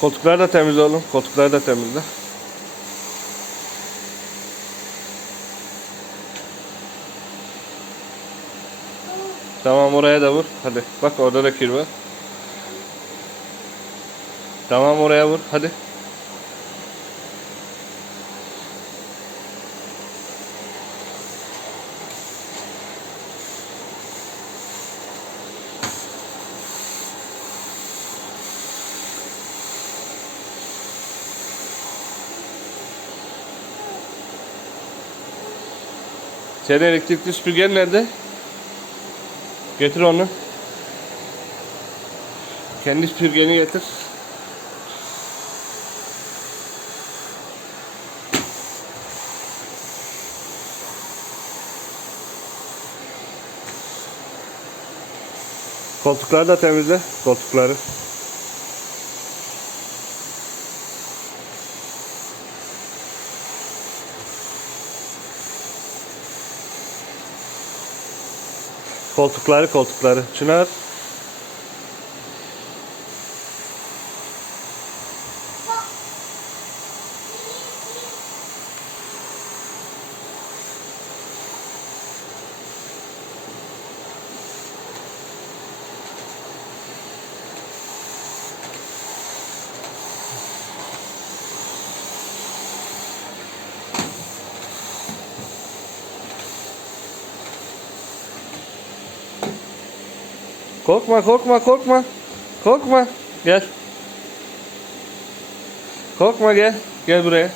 Koltukları da temizle oğlum. Koltukları da temizle. Tamam, oraya da vur. Hadi. Bak orada da kir var. Tamam, oraya vur. Hadi. Senin elektrikli süpürgen nerede? Getir onu. Kendi süpürgeni getir. Koltukları da temizle. Koltukları. Koltukları. Çınar. Korkma. Korkma. Gel. Korkma, gel. Gel buraya.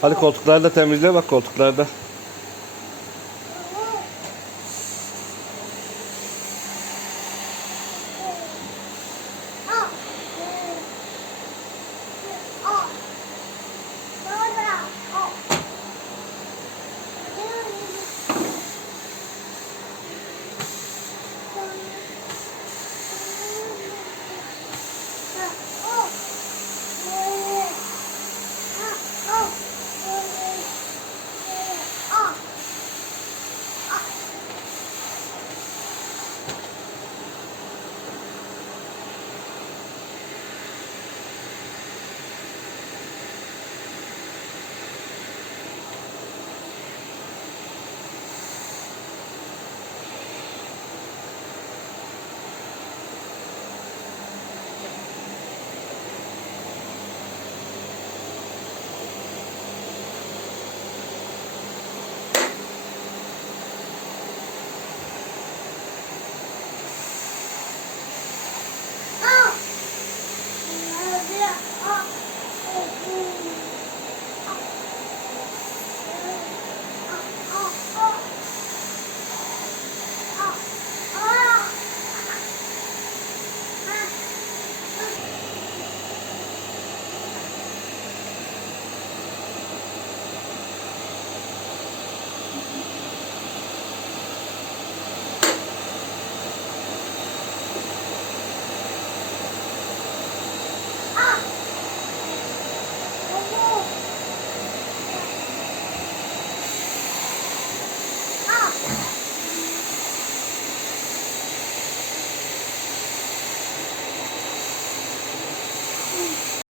Hadi koltukları da temizle, bak koltuklarda.